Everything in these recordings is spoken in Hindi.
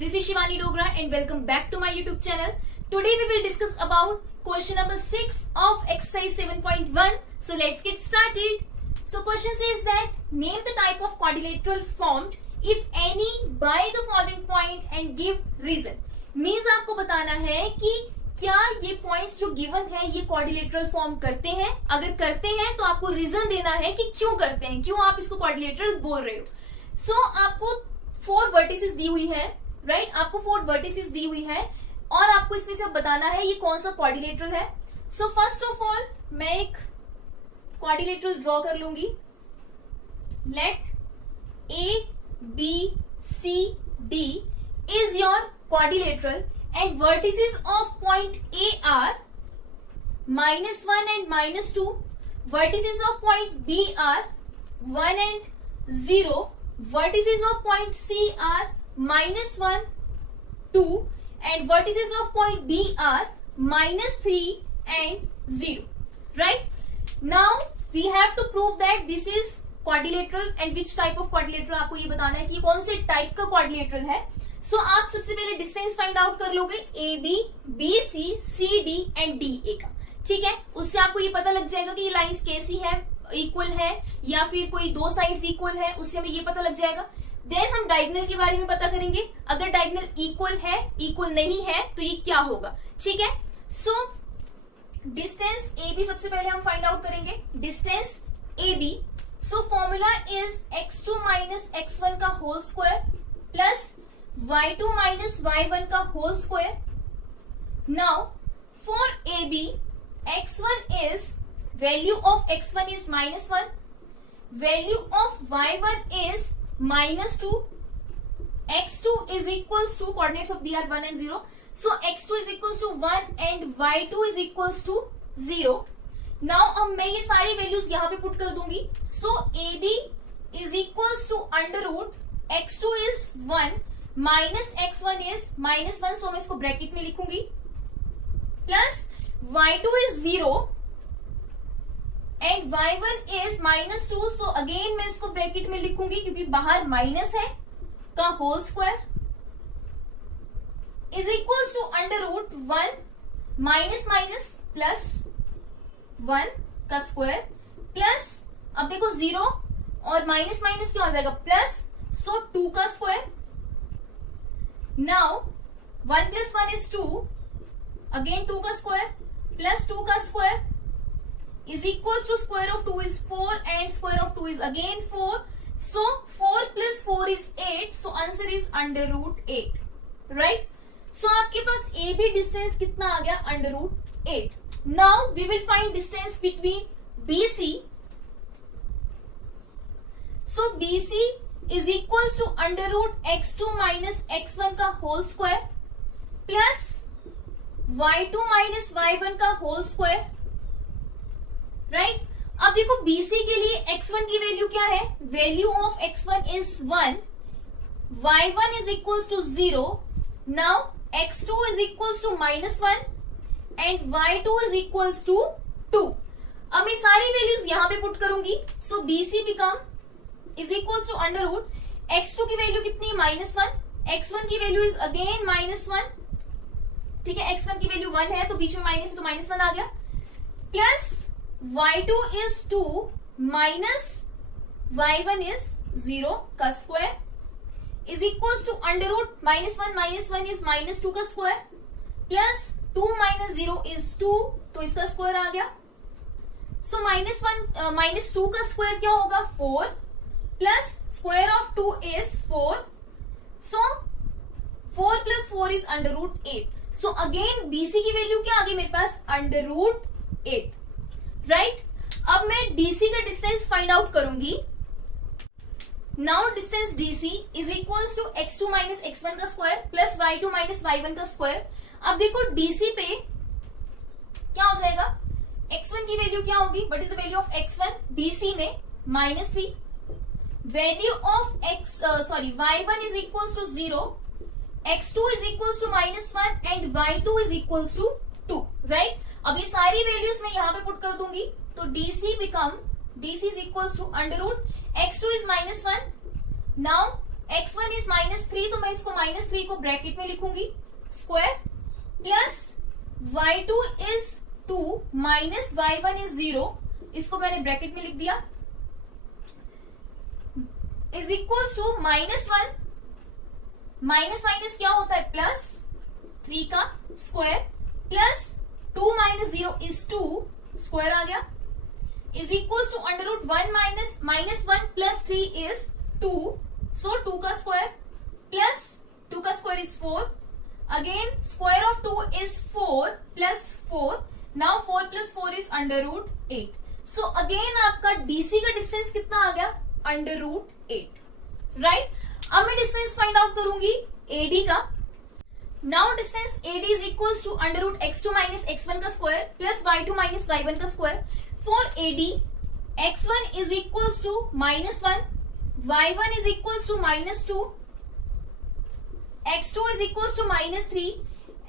This is Shivani Dogra and welcome back to my YouTube channel. Today we will discuss about question number 6 of exercise 7.1. So let's get started. So question says that name the type of quadrilateral formed if any by the following point and give reason. Means आपको बताना है कि क्या ये पॉइंट्स जो गिवन है ये क्वाड्रिलेटरल फॉर्म करते हैं. अगर करते हैं तो आपको रीजन देना है कि क्यों करते हैं, क्यों आप इसको क्वाड्रिलेटरल बोल रहे हो. सो आपको 4 वर्टिसेस दी हुई है, राइट आपको 4 वर्टिसेस दी हुई है और आपको इसमें से बताना है ये कौन सा क्वाड्रिलेटरल है. सो फर्स्ट ऑफ ऑल मैं एक क्वाड्रिलेटरल ड्रॉ कर लूंगी. Let A B C D is your quadrilateral and vertices of point A are -1 and -2. Vertices of point B are 1 and 0. Vertices of point C are -1, 2 and vertices of point D are -3 and 0. Right? Now we have to prove that this is quadrilateral and which type of quadrilateral आपको ये बताना है कि ये कौन से टाइप का क्वाड्रिलेटरल है. सो आप सबसे पहले डिस्टेंस फाइंड आउट कर लोगे A B, B C, C D and D A का. ठीक है, उससे आपको ये पता लग जाएगा कि ये लाइंस कैसी है, इक्वल है या फिर कोई दो साइड्स इक्वल है, उससे हमें ये पता लग जाएगा. देन हम डायगोनल के बारे में पता करेंगे. अगर डायगोनल इक्वल है, इक्वल नहीं है तो ये क्या होगा. ठीक है, सो डिस्टेंस ए बी सबसे पहले हम फाइंड आउट करेंगे. Distance A B, so formula is x2 minus x1 का whole square plus y2 minus y1 का whole square. Now for A B x1 is value of x1 is -1, value of y1 is -2, x2 is equals to coordinates of B are 1 and 0, so x2 is equals to 1 and y2 is equals to 0. Now अब मैं ये सारी वैल्यूज यहां पे पुट कर दूंगी. So A B is equals to under root x2 is 1 minus x1 is -1, so मैं इसको ब्रैकेट में लिखूंगी, plus y2 is 0 and y1 is -2, so again मैं इसको ब्रैकेट में लिखूंगी क्योंकि बाहर माइनस है का whole square is equals to under root 1 minus minus plus 1 का स्क्वायर प्लस अब देखो 0 और माइनस माइनस क्या हो जाएगा प्लस, सो 2 का square. Now 1 plus 1 is 2, again 2 का स्क्वायर प्लस 2 का square is equals to square of 2 is 4 and square of 2 is again 4. So 4 plus 4 is 8. So answer is under root 8. Right? So आपके पास ए बी डिस्टेंस कितना आ गया under root 8. Now we will find distance between BC. So BC is equals to under root x2 minus x1 का whole square plus y2 minus y1 का होल स्क्वायर. राइट, अब देखो BC के लिए x1 की वैल्यू क्या है, value of x1 is 1, y1 is equals to 0. Now x2 is equals to -1 and y2 is equals to 2. अब मैं सारी वैल्यूज यहां पे पुट करूंगी. So BC become is equals to under root x2 की वैल्यू कितनी -1, x1 की वैल्यू इज अगेन -1. ठीक है, x1 की वैल्यू 1 है तो बीच में माइनस तो -1 आ गया, plus y2 is 2 minus y1 is 0 का square is equals to under root -1 is -2 का स्क्वायर प्लस 2 माइनस 0 इज 2, तो इसका स्क्वायर आ गया. सो -2 का स्क्वायर क्या होगा 4 plus square of 2 is 4. So 4 plus 4 is under root 8. So again BC की वैल्यू क्या आ गई मेरे पास under root 8. राइट, अब मैं DC का डिस्टेंस फाइंड आउट करूंगी. Now distance DC is equals to x2 minus x1 का square plus y2 minus y1 का स्क्वायर. अब देखो DC पे क्या हो जाएगा, x1 की वैल्यू क्या होगी, what is the value of x1 DC में -3, value of y1 is equals to 0, x2 is equals to -1 and y2 is equals to 2. right? अब ये सारी वैल्यूज मैं यहाँ पे पुट कर दूंगी तो DC is equals to under root x2 is -1. Now x1 is -3, तो मैं इसको -3 को ब्रैकेट में लिखूंगी square, plus y2 is 2 minus y1 is 0, इसको मैंने ब्रैकेट में लिख दिया, is equals to -1 minus minus क्या होता है प्लस 3 का square, plus 2 minus 0 is 2 square आ गया, is equals to under root 1 minus 1 plus 3 is 2, so 2 का स्क्वायर प्लस 2 का square is 4, again square of 2 is 4 plus 4, now 4 plus 4 is under root 8, so again आपका डीसी का डिस्टेंस कितना आ गया अंडर रूट 8, राइट। अब मैं डिस्टेंस फाइंड आउट करूंगी एडी का। Now distance AD is equals to under root x2 minus x1 का square plus y2 minus y1 का square, for AD x1 is equals to -1, y1 is equals to -2, x2 is equals to -3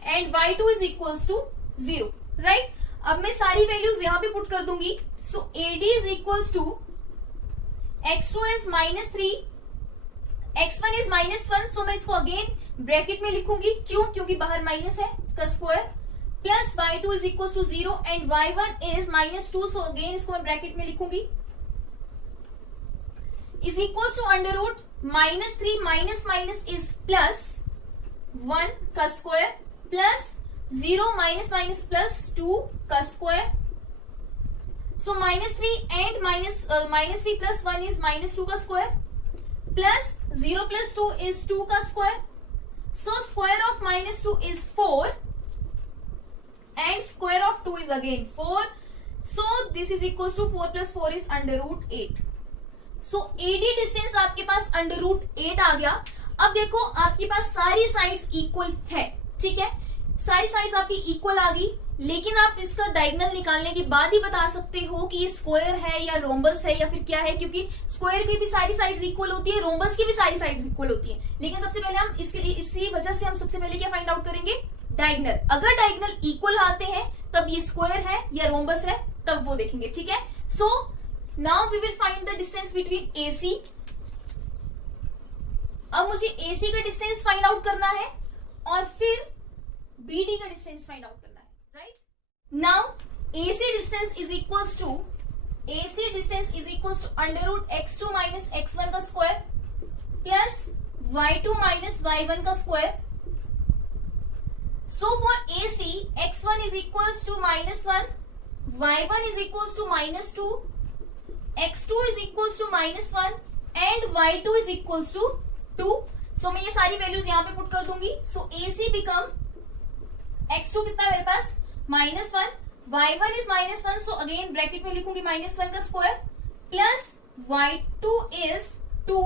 and y2 is equals to 0, right. अब मैं सारी वैल्यूज यहां पे पुट कर दूंगी, so AD is equals to x2 is -3, x1 is -1, so मैं इसको अगेन ब्रैकेट में लिखूंगी, क्यों, क्योंकि बाहर माइनस है का square, plus y2 is equal to 0 and y1 is -2, so again इसको मैं ब्रैकेट में लिखूंगी, is equal to under root -3 minus minus is plus 1 का square, plus 0 minus minus plus 2 का square, so -3 and -3 plus 1 is -2 का स्क्वायर, प्लस 0 प्लस 2 इज 2 का square, so square of -2 is 4 and square of 2 is again 4, so this is equals to 4 plus 4 is under root 8, so AD distance आपके पास under root 8 आ गया। अब देखो आपके पास सारी साइड्स इक्वल है, ठीक है, सारी साइड्स आपकी इक्वल आ गई, लेकिन आप इसका डायगोनल निकालने के बाद ही बता सकते हो कि ये स्क्वायर है या रोम्बस है या फिर क्या है, क्योंकि स्क्वायर की भी सारी साइड्स इक्वल होती है, रोम्बस की भी सारी साइड्स इक्वल होती है, लेकिन सबसे पहले हम इसके लिए इसी वजह से हम सबसे पहले क्या फाइंड आउट करेंगे डायगोनल, अगर डायगोनल इक्वल आते हैं तब ये स्क्वायर है या रोम्बस है तब वो देखेंगे, ठीक है। So now we will find the distance between AC। अब मुझे AC का डिस्टेंस फाइंड आउट करना है और फिर BD का डिस्टेंस फाइंड आउट करना है, right. Now AC distance is equals to under root x2 minus x1 का square plus y2 minus y1 का square, so for AC x1 is equals to -1, y1 is equals to -2, x2 is equals to -1 and y2 is equals to 2, सो मैं ये सारी वैल्यूज यहां पे पुट कर दूंगी, सो AC बिकम x2 कितना है मेरे पास -1, y1 is -1, so again bracket में लिखूंगी -1 का square, plus y2 is 2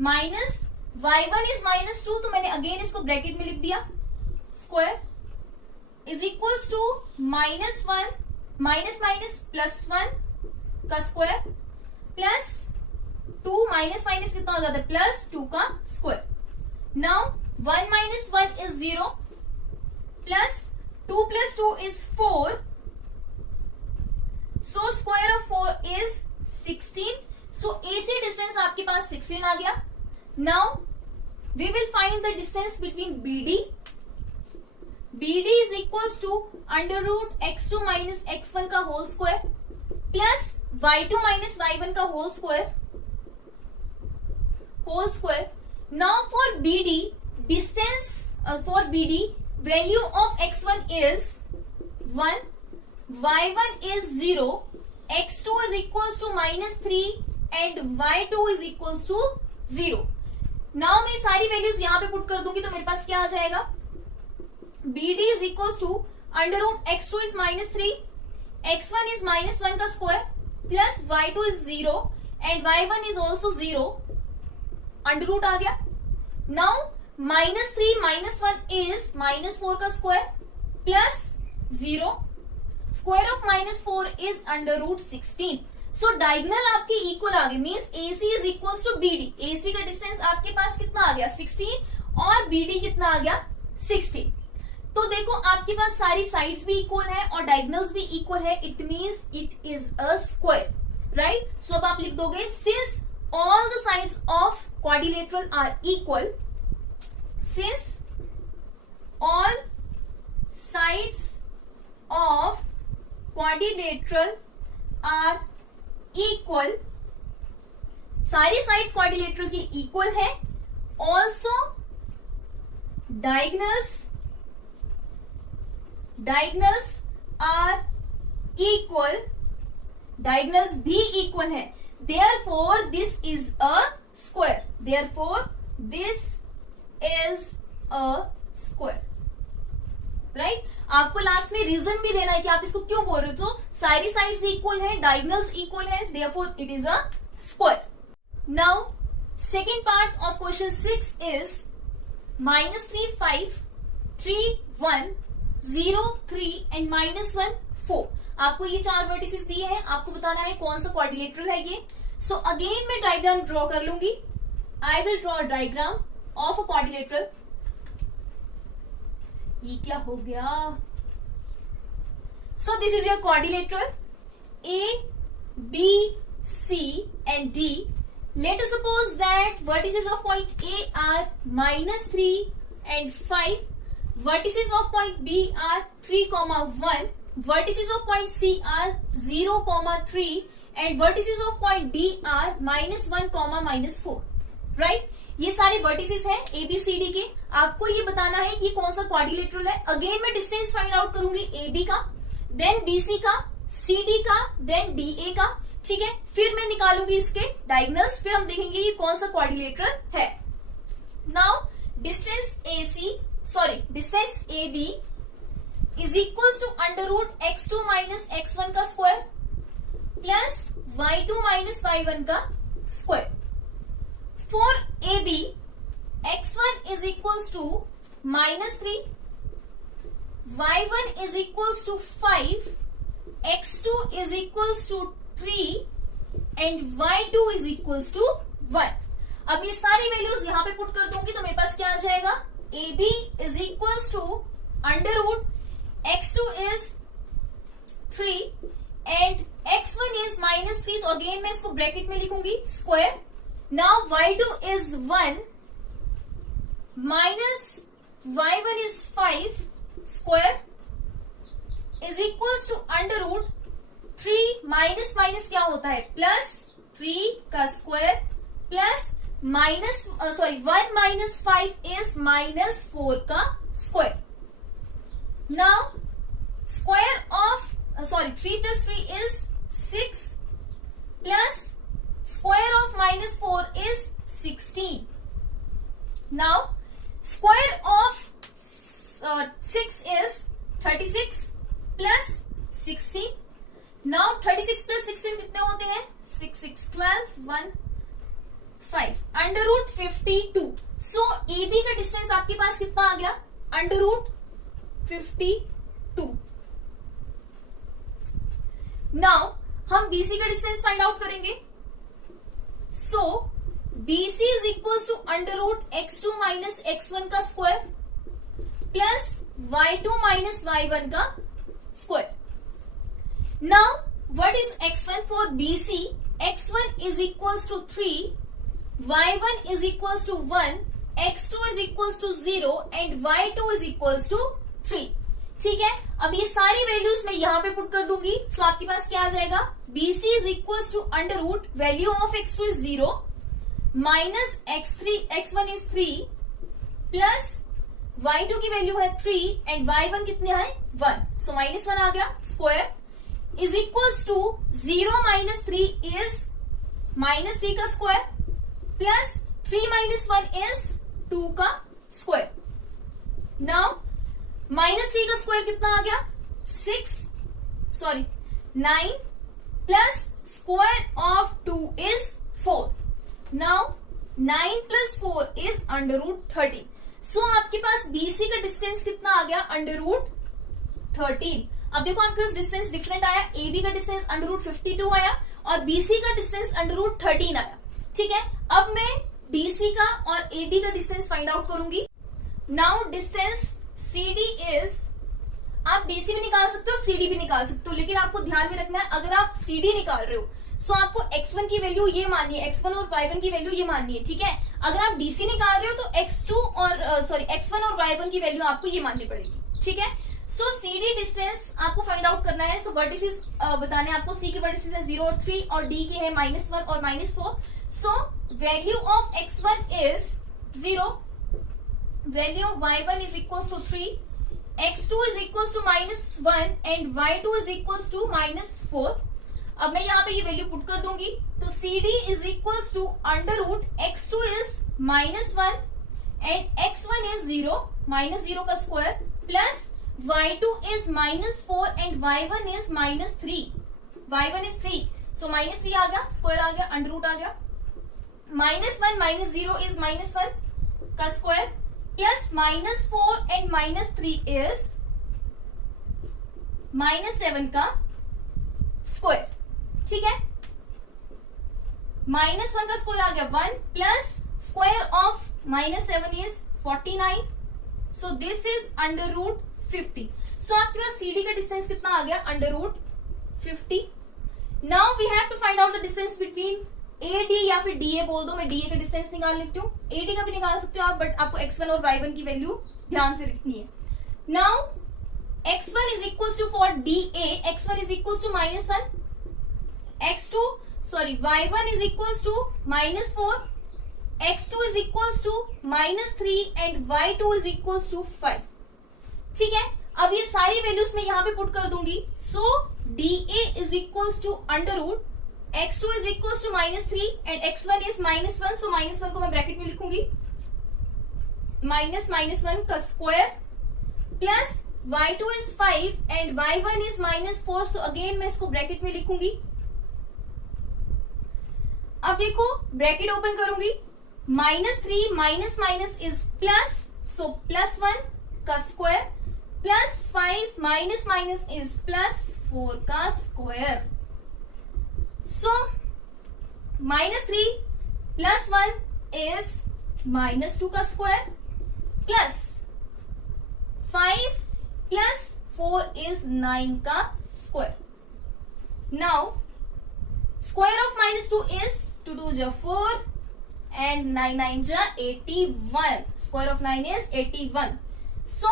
minus y1 is -2, तो मैंने अगेन इसको ब्रैकेट में लिख दिया square, is equals to -1 minus minus plus 1 का स्क्वायर, प्लस 2 माइनस माइनस कितना हो जाता है प्लस 2 का square, now 1 minus 1 is 0, plus 2 plus 2 is 4, so square of 4 is 16, so AC distance आपके पास 16 आ गया। Now we will find the distance between BD is equals to under root x2 minus x1 का whole square plus y2 minus y1 का whole square। Now for BD distance for BD value of x1 is 1, y1 is 0, x2 is equals to -3 and y2 is equals to 0। Now मैं सारी वैल्यूज यहां पे पुट कर दूंगी तो मेरे पास क्या आ जाएगा, BD is equals to under root x2 is -3, x1 is -1 का square plus y2 is 0 and y1 is also 0, under root आ गया। नाउ -3 माइनस 1 इज -4 का square plus 0, square of -4 is under root 16, so diagonal आपकी इक्वल आ गई, means AC is equal to BD, AC का डिस्टेंस आपके पास कितना आ गया 16 और BD कितना आ गया 16, तो देखो आपके पास सारी साइड्स भी इक्वल है और डायगोनल्स भी इक्वल है, it means it is a square, right. So अब आप लिख दोगे since all the sides of quadrilateral are equal, since all sides of quadrilateral are equal, सारी साइड्स क्वाड्रिलेटरल की इक्वल है, also diagonals are equal, diagonals भी इक्वल है, therefore this is a square, therefore this is a square, right. आपको लास्ट में रीजन भी देना है कि आप इसको क्यों बोल रहे हो। तो सारी साइड्स इक्वल है, डायगनल्स इक्वल है, therefore it is a square. Now second part of question 6 is -3 5 3 1 0 3 and -1 4। आपको ये 4 वर्टिसेस दिए हैं, आपको बताना है कौन सा क्वाड्रिलेटरल है ये। सो अगेन मैं डायग्राम ड्रॉ कर लूंगी। I will draw diagram of a quadrilateral. ये क्या हो गया? सो this is your quadrilateral A, B, C and D. Let us suppose that vertices of point A are -3 and 5. Vertices of point B are 3, 1. Vertices of point C are 0, 3 and vertices of point D are -1, -4. Right? ये सारे वर्टिसेस हैं ए बी सी डी के। आपको ये बताना है कि कौन सा क्वाड्रिलेटरल है। अगेन मैं डिस्टेंस फाइंड आउट करूंगी ए बी का, देन बी सी का, सी डी का, देन डी ए का, ठीक है। फिर मैं निकालूंगी इसके डायगोनल्स, फिर हम देखेंगे ये कौन सा क्वाड्रिलेटरल है। Now distance A B is equal to √x2 - x1 का स्क्वायर प्लस y2 - y1 का square. For AB, x1 is equals to -3, y1 is equals to 5, x2 is equals to 3 and y2 is equals to 1। अब ये सारी वैल्यूज यहां पे पुट कर दूंगी तो मेरे पास क्या आ जाएगा? AB is equals to √x2 is 3 and x1 is -3, तो अगेन मैं इसको ब्रैकेट में लिखूंगी square. Now y2 is 1 minus y1 is 5 square is equals to √3 minus minus क्या होता है? प्लस 3 का स्क्वायर प्लस -1 - 5 is -4 का square. Now square of 3 + 3 is 6 plus square of -4 is 16. Now square of 6 is 36 plus 16. Now 36 plus 16 कितने होते हैं? 6 6 12 1 5 √52. सो AB का डिस्टेंस आपके पास कितना आ गया? √52. नाउ हम BC का डिस्टेंस फाइंड आउट करेंगे। So BC is equals to √x2 - x1 का स्क्वायर प्लस y2 - y1 का square. Now what is x1 for BC? x1 is equals to 3, y1 is equals to 1, x2 is equals to 0 and y2 is equals to 3। ठीक है, अब ये सारी वैल्यूज मैं यहां पे पुट कर दूंगी। तो आपके पास क्या आ जाएगा? BC is equals to value of x2 is 0 minus x1 is 3 plus y2 की वैल्यू है 3 एंड y1 कितने है? 1। सो -1 आ गया square is equals to 0 - 3 is -3 का स्क्वायर प्लस 3 - 1 इज 2 का स्क्वायर। नाउ -3 का स्क्वायर कितना आ गया? 9 plus square of 2 is 4। Now 9 + 4 is √13। सो आपके पास BC का डिस्टेंस कितना आ गया? √13। अब देखो आपके पास डिस्टेंस डिफरेंट आया। AB का डिस्टेंस √52 आया और BC का डिस्टेंस √13 आया। ठीक है, अब मैं DC का और AB का डिस्टेंस फाइंड आउट करूंगी। नाउ डिस्टेंस CD इज, आप BC भी निकाल सकते हो और CD भी निकाल सकते हो, लेकिन आपको ध्यान में रखना है अगर आप CD निकाल रहे हो सो आपको x1 की वैल्यू ये माननी है, x1 और y1 की वैल्यू ये माननी है, ठीक है। अगर आप BC निकाल रहे हो तो x2 और x1 और y1 की वैल्यू आपको ये माननी पड़ेगी, ठीक है। सो CD डिस्टेंस आपको फाइंड आउट करना है। सो वर्टिसेस बताने आपको, C के वर्टिसेस है 0 और 3 और D के है -1 और -4। So value of x1 is 0, value of y1 is equal to 3, x2 is equal to -1 and y2 is equal to -4। अब मैं यहाँ पे ये वैल्यू पुट कर दूंगी, तो CD is equal to under root x2 is -1 and x1 is 0, -0 का square, plus y2 is -4 and y1 is -3, y1 is 3, so -3 आ गया, स्क्वायर आ गया, अंडर रूट आ गया, -1 -0 इज -1 का स्क्वायर, प्लस -4 एंड -3 इज -7 का स्क्वायर, ठीक है। -1 का स्क्वायर आ गया 1 plus square of -7 is 49, so this is under root 50। So आपके पास CD का डिस्टेंस कितना आ गया, under root 50। Now we have to find out the distance between AD या फिर DA बोल दो, मैं DA का डिस्टेंस निकाल लेती हूँ, AD का भी निकाल सकते हो आप, बट आपको x1 और y1 की वैल्यू ध्यान से लिखनी है। Now x1 is equal to for DA, x1 is equal to -1, y1 is equal to -4, x2 is equal to -3 and y2 is equal to 5, ठीक है। अब ये सारी वैल्यूज मैं यहाँ पे पुट कर दूंगी। So DA is equal to under root x2 is equal to -3 and x1 is -1, so -1 को मैं ब्रैकेट में लिखूंगी, -1 का square, plus y2 is 5 and y1 is -4, so again मैं इसको ब्रैकेट में लिखूंगी। अब देखो ब्रैकेट ओपन करूंगी, -3 माइनस माइनस इज प्लस, सो +1 का square, plus 5 minus minus is +4 का स्क्वायर, सो -3 + 1 इज -2 का स्क्वायर, प्लस 5 + 4 इज 9 का square. Now square of -2 is 2 2 जा 4 and 9 9 जा 81, square of 9 is 81, so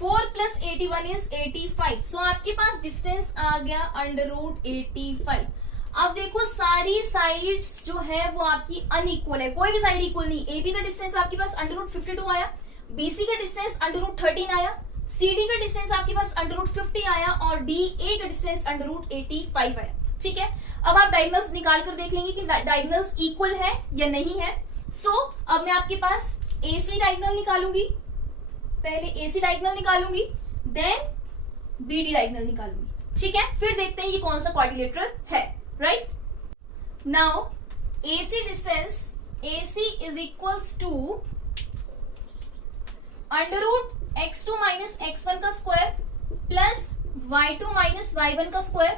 4 + 81 is 85, सो आपके पास डिस्टेंस आ गया अंडर रूट 85। अब देखो सारी साइड्स जो है वो आपकी अनइक्वल है, कोई भी साइड इक्वल नहीं। AB का डिस्टेंस आपके पास अंडर रूट 52 आया, BC का डिस्टेंस अंडर रूट 13 आया, CD का डिस्टेंस आपके पास अंडर रूट 50 आया और DA का डिस्टेंस अंडर रूट 85 आया, ठीक है। अब आप डायगोनल्स निकाल कर देख लेंगे कि डायगोनल्स इक्वल है या नहीं है। सो अब मैं आपके पास AC डायगोनल निकालूंगी, पहले AC डायगोनल निकालूंगी, देन BD डायगोनल निकालूंगी, ठीक है। फिर देखते हैं ये कौन सा क्वाड्रिलेटरल है, right. Now AC distance, AC is equals to under root x2 minus x1 का square plus y2 minus y1 का स्क्वायर,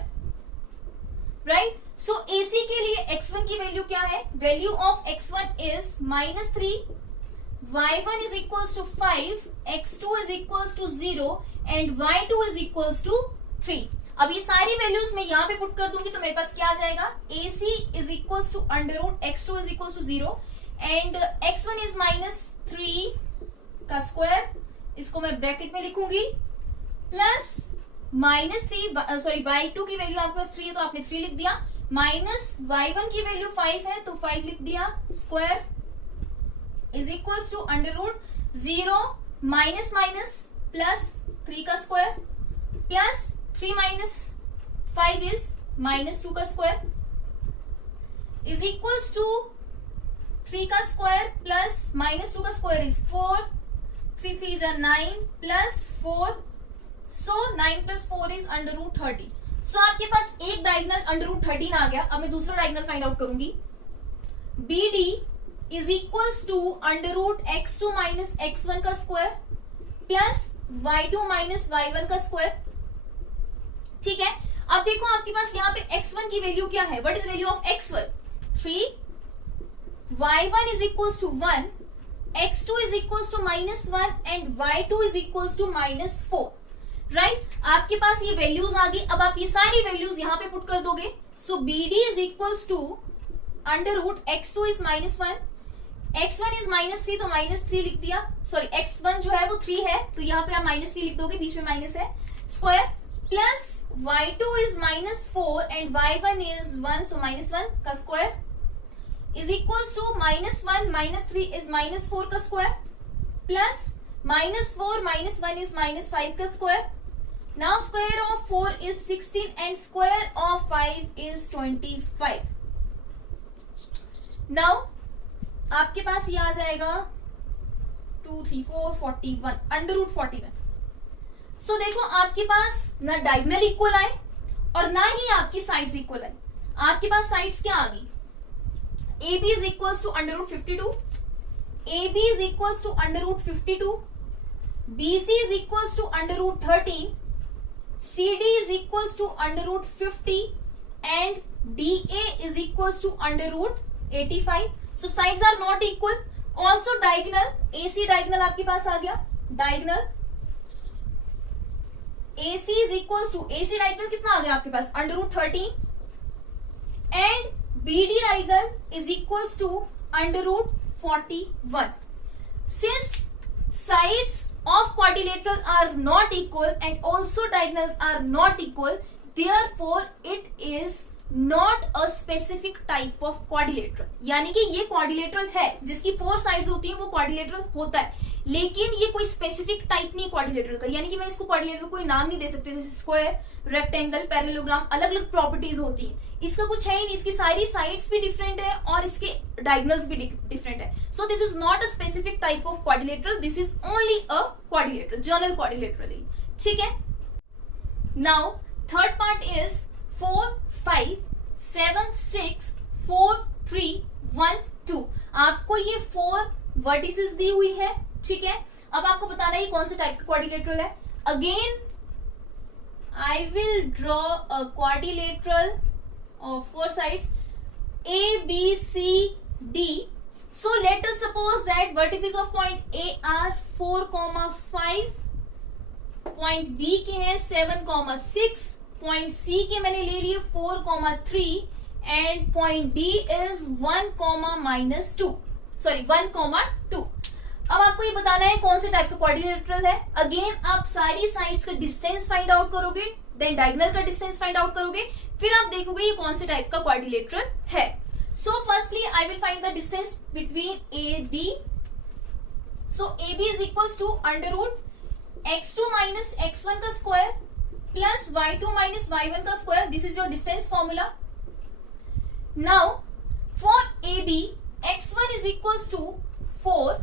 राइट। सो AC के लिए x1 की वैल्यू क्या है, value of x1 is -3, y1 is equals to 5, x2 is equals to 0 and y2 is equals to 3। अब ये सारी वैल्यूज मैं यहाँ पे पुट कर दूंगी तो मेरे पास क्या आ जाएगा, AC is equals to under root x2 is equals to 0 and x1 is -3 का स्क्वायर, इसको मैं ब्रैकेट में लिखूंगी, प्लस -3 y2 की वैल्यू आपके पास 3 है तो आपने 3 लिख दिया, माइनस y1 की वैल्यू 5 है तो 5 लिख दिया, square is equals to under root 0 minus minus plus 3 का स्क्वायर प्लस 3 माइनस 5 इज -2 का स्क्वायर इज इक्वल्स टू 3 का स्क्वायर प्लस -2 का square is 4, 3 3 is 9 plus 4, so 9 + 4 is under root 30। So आपके पास एक डायगोनल अंडर रूट 13 आ गया। अब मैं दूसरा डायगोनल फाइंड आउट करूंगी, BD is equals to under root x2 minus x1 का square plus y2 minus y1 का स्क्वायर, ठीक है। अब देखो आपके पास यहाँ पे x1 की वैल्यू क्या है, what is value of x1, 3, y1 is equals to 1, x2 is equals to -1 and y2 is equals to -4, right. आपके पास ये वैल्यूज आ गई। अब आप ये सारी वैल्यूज यहाँ पे पुट कर दोगे, so BD is equals to under root x2 is -1, x1 is -3 तो -3 लिख दिया, सॉरी x1 जो है वो 3 है तो यहाँ पे आप -3 लिख दोगे, बीच में माइनस है, square plus y2 is -4 and y1 is 1 so -1 का square is equals to -1 -3 is -4 का स्क्वायर प्लस -4 -1 इज -5 का square. Now square of 4 is 16 and square of 5 is 25. Now आपके पास ये आ जाएगा 2 3 4 41 अंडर रूट 41. सो देखो आपके पास ना डायगोनल इक्वल आए और ना ही आपकी साइड्स इक्वल आए. आपके पास साइड्स क्या आ गई, AB is equals to under root 52, AB is equals to under root 52, BC is equals to under root 13, CD is equals to under root 50 and DA is equals to under root 85. So sides are not equal. Also diagonal, AC diagonal आपके पास आ गया, diagonal AC is equals to AC diagonal कितना आ गया आपके पास, under root 13 and BD diagonal is equals to under root 41. Since sides of quadrilateral are not equal and also diagonals are not equal, therefore it is not a specific type of quadrilateral. यानी कि ये क्वाड्रिलेटरल है, जिसकी 4 साइड्स होती हैं वो क्वाड्रिलेटरल होता है, लेकिन ये कोई स्पेसिफिक टाइप नहीं क्वाड्रिलेटरल का. यानी कि मैं इसको क्वाड्रिलेटरल कोई नाम नहीं दे सकती, जैसे स्क्वायर, रेक्टेंगल, पैरेललोग्राम, अलग अलग प्रॉपर्टीज होती हैं. इसका कुछ है ही नहीं, इसकी सारी साइड्स भी डिफरेंट है और इसके डायगोनल्स भी डिफरेंट है. सो this is not a specific type of quadrilateral, this is only a quadrilateral, general quadrilateral. ठीक है. Now third part is 4 5 7 6 4 3 1 2. आपको ये 4 वर्टिसेस दी हुई है. ठीक है. अब आपको बताना है ये कौन से टाइप का क्वाड्रिलेटरल है. Again I will draw a quadrilateral of 4 sides A B C D. So let us suppose that vertices of point A are 4,5, point B के हैं 7,6, पॉइंट C के मैंने ले लिए 4,3 and point D is 1,-2, sorry 1,2. अब आपको ये बताना है कौन से टाइप का क्वाड्रिलेटरल है. अगेन आप सारी साइड्स का डिस्टेंस फाइंड आउट करोगे, देन डायगोनल का डिस्टेंस फाइंड आउट करोगे, फिर आप देखोगे ये कौन से टाइप का क्वाड्रिलेटरल है. So firstly I will find the distance between AB. So AB is equals to under root x2 minus x1 का square plus y2 minus y1 का square. This is your distance formula. Now for AB x1 is equals to 4,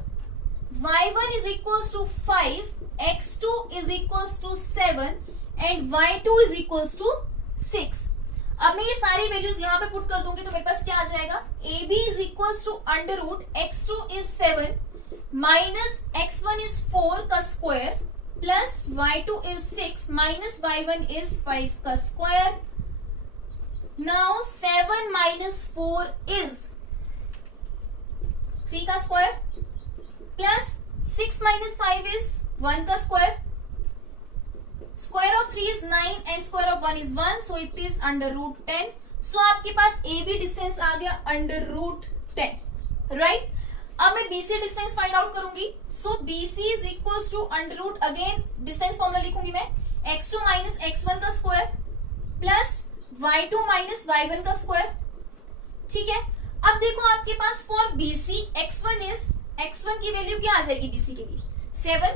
y1 is equals to 5, x2 is equals to 7 and y2 is equals to 6. अब मैं ये सारी वैल्यूज यहां पे पुट कर दूंगी तो मेरे पास क्या आ जाएगा, AB is equals to under root x2 is 7 minus x1 is 4 का square plus y2 is 6 minus y1 is 5 का स्क्वायर. नाउ 7 minus 4 is 3 का स्क्वायर प्लस 6 minus 5 is 1 का square. Square of 3 is 9 and square of 1 is 1, so it is under root 10. So आपके पास AB डिस्टेंस आ गया under root 10, राइट. अब मैं BC डिस्टेंस फाइंड आउट करूंगी. So BC is equals to under root, again distance formula लिखूंगी मैं, x2 माइनस x1 का square plus y2 minus y1 का स्क्वायर. ठीक है. अब देखो आपके पास फॉर BC x1 की वैल्यू क्या आ जाएगी BC के लिए, 7,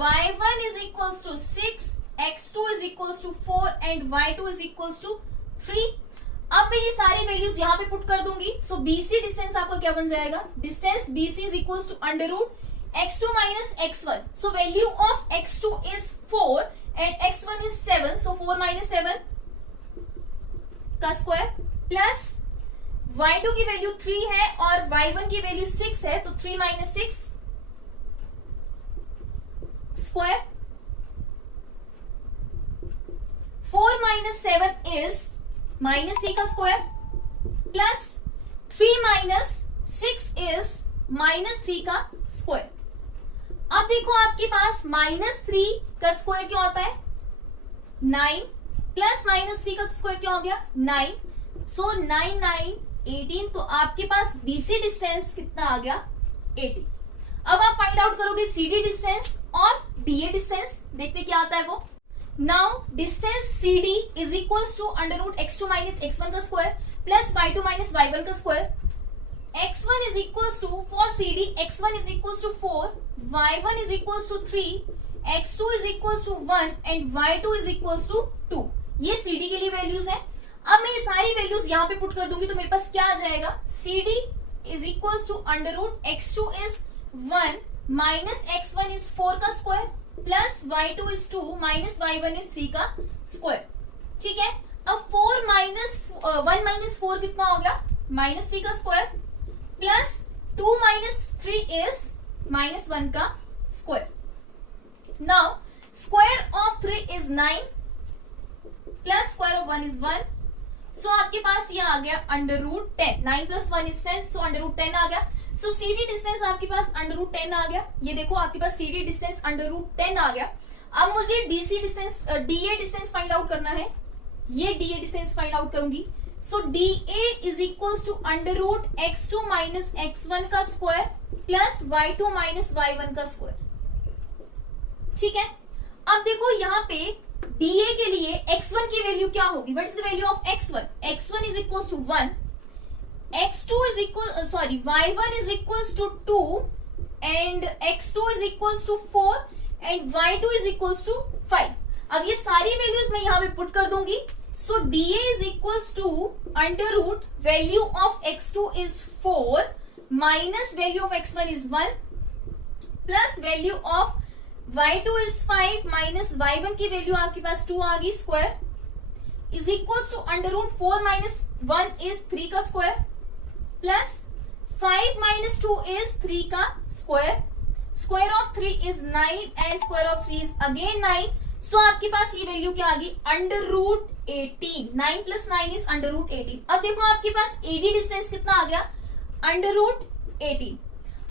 y1 is equals to 6, x2 is equals to 4 and y2 is equals to 3. अब मैं ये सारी वैल्यूज यहां पे पुट कर दूंगी. सो BC डिस्टेंस आपका क्या बन जाएगा, distance BC is equals to under root x2 minus x1. So value of x2 is 4 and x1 is 7, so 4 minus 7 का स्क्वायर प्लस y2 की वैल्यू 3 है और y1 की वैल्यू 6 है, तो 3 माइनस 6 स्क्वायर. 4 माइनस 7 इज -3 का स्क्वायर प्लस 3 माइनस 6 इज -3 का स्क्वायर. अब देखो आपके पास -3 का स्क्वायर क्या होता है, 9 प्लस माइनस 3 का स्क्वायर क्या हो गया 9, सो 9 9 18, तो आपके पास बीसी डिस्टेंस कितना आ गया 80। अब आप फाइंड आउट करोगे सीडी डिस्टेंस और डीए डिस्टेंस, देखते क्या आता है वो। Now distance CD is equals to under root x2 minus x1 का square plus y2 minus y1 का square. x1 is equals to, for CD x1 is equals to 4, y1 is equals to 3, x2 is equals to 1 and y2 is equals to 2। ये CD के लिए वैल्यूज है। अब मैं ये सारी वैल्यूज यहाँ पे पुट कर दूंगी तो मेरे पास क्या आ जाएगा, CD is equals to under root x2 is 1 minus x1 is 4 का square plus y2 is 2 minus y1 is 3 का स्क्वायर। ठीक है, अब 4 माइनस 1 माइनस 4 कितना हो गया माइनस 3 का square plus 2 minus 3 is minus 1 का square. Now square of 3 is 9 plus square of 1 is 1, so आपके पास ये आ गया under root 10। 9 plus 1 is 10, so under root 10 आ गया। सो सीडी डिस्टेंस आपके पास अंडर रूट 10 आ गया। ये देखो आपके पास सीडी डिस्टेंस अंडर रूट 10 आ गया। अब मुझे DC distance DA distance find out करना है। ये डीए डिस्टेंस फाइंड आउट करूंगी। So DA is equals to under root x2 minus x1 का square plus y2 minus y1 का स्क्वायर। ठीक है, अब देखो यहाँ पे DA के लिए x1 की वैल्यू क्या होगी, what is the value of x1? x1 is equals to 1, x2 is equal sorry y1 is equals to 2 and x2 is equals to 4 and y2 is equals to 5। अब ये सारी वैल्यूज मैं यहाँ पे पुट कर दूंगी। So DA is equals to under root value of x2 is 4 minus value of x1 is 1 plus value of y2 is 5 minus y1 की वैल्यू आपके पास 2 आ गई square is equals to under root 4 minus 1 is 3 का स्क्वायर प्लस 5 minus 2 is 3 का square, square of 3 is 9 and square of 3 is again 9। So आपके पास ये वैल्यू क्या आ गई under root 18। 9 plus 9 is under root 18। अब देखो आपके पास AD डिस्टेंस कितना आ गया अंडर रूट 18।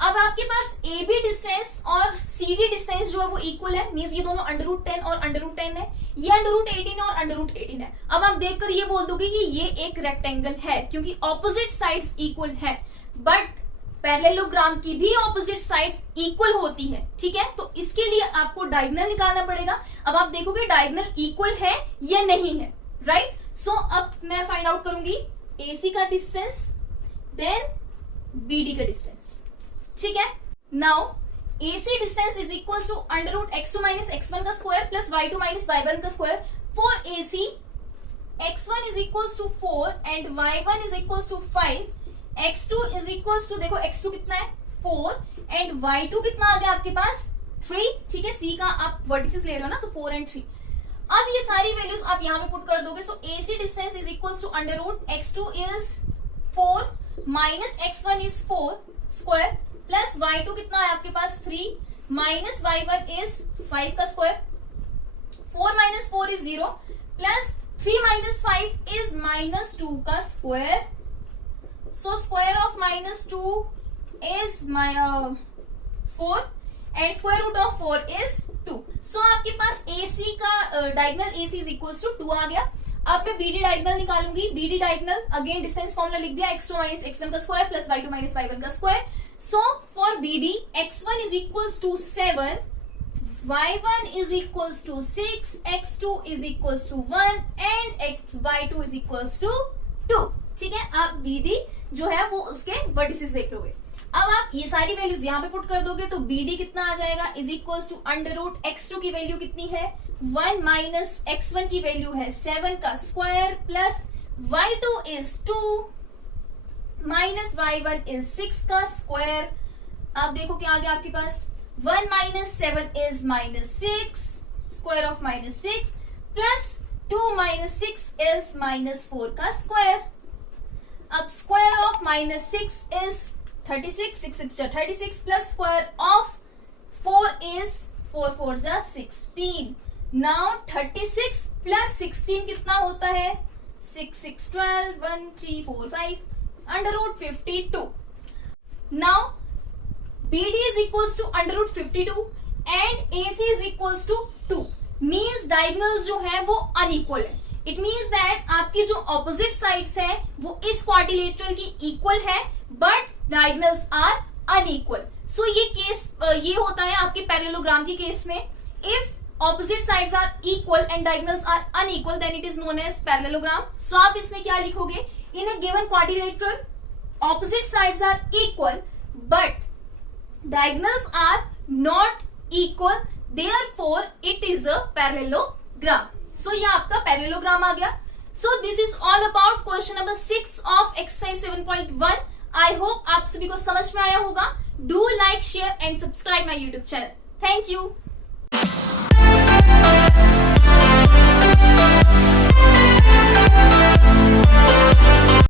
अब आपके पास AB डिस्टेंस और CD डिस्टेंस जो है वो इक्वल है, मींस ये दोनों अंडर रूट 10 और अंडर रूट 10 है, ये अंडर रूट 18 और अंडर रूट 18 है। अब आप देखकर ये बोल दोगे कि ये एक रेक्टेंगल है क्योंकि ऑपोजिट साइड्स इक्वल है, बट पैरेललोग्राम की भी ऑपोजिट साइड्स इक्वल होती है। ठीक है, तो इसके लिए आपको डायगोनल निकालना पड़ेगा। अब आप देखोगे डायगोनल इक्वल है या नहीं है, राइट। सो अब मैं फाइंड आउट करूंगी AC का डिस्टेंस देन BD का डिस्टेंस। ठीक है, now AC distance is equal to under root x2 minus x1 का square plus y2 minus y1 का square. For AC x1 is equal to 4 and y1 is equal to 5, x2 is equals to, देखो x2 कितना है 4 एंड y2 कितना आ गया आपके पास 3। ठीक है, C का आप वर्टिसेस ले रहे हो ना, तो 4 एंड 3। अब ये सारी वैल्यूज आप यहाँ पे पुट कर दोगे। So AC distance is equals to under root x2 is 4 minus x1 is 4 square plus y2 कितना है आपके पास 3 माइनस y1 इज 5 का square. 4 minus 4 is 0 plus 3 minus 5 is minus 2 का square. So square of minus 2 is 4 and square root of 4 is 2। So आपके पास AC का diagonal AC is equals to 2 आ गया। अब मैं BD डायगोनल निकालूंगी। BD diagonal again distance formula लिख दिया, x2 माइनस x1 का square plus y2 minus y1 का square. So for BD x1 is equals to 7, y1 is equals to 6, x2 is equals to 1 and y2 is equals to 2। ठीक है, आप BD जो है वो उसके वर्टिसेस देख लोगे। अब आप ये सारी वैल्यूज यहाँ पे पुट कर दोगे तो BD कितना आ जाएगा is equals to under root x2 की वैल्यू कितनी है 1 माइनस x1 की वैल्यू है 7 का square plus y2 is 2 minus y1 is 6 का स्क्वायर। आप देखो क्या आ गया आपके पास 1 minus 7 is minus 6 square of minus 6 plus 2 minus 6 is minus 4 का स्क्वायर। अब square of minus 6 is 36, 6 6 36 plus square of 4 is 4 4 जा 16। नाउ 36 प्लस 16 कितना होता है 6 6 12 1 3 4 5 under root 52। Now BD is equals to under root 52 and AC is equals to 2 means diagonal जो है वो अनइक्वल है। इट मीन्स दैट आपकी जो ऑपोजिट साइड्स है वो इस क्वाड्रिलेटरल की इक्वल है बट डायगोनल्स आर अनइक्वल. सो ये केस ये होता है आपके पैरेललोग्राम के केस में. If opposite sides are equal and diagonals are unequal then it is known as parallelogram. So आप इसमें क्या लिखोगे? In a given quadrilateral opposite sides are equal but diagonals are not equal, therefore it is a parallelogram. So ये आपका parallelogram आ गया. So this is all about question number 6 of exercise 7.1. I hope आप सभी को समझ में आया होगा. Do like, share and subscribe my YouTube channel. Thank you.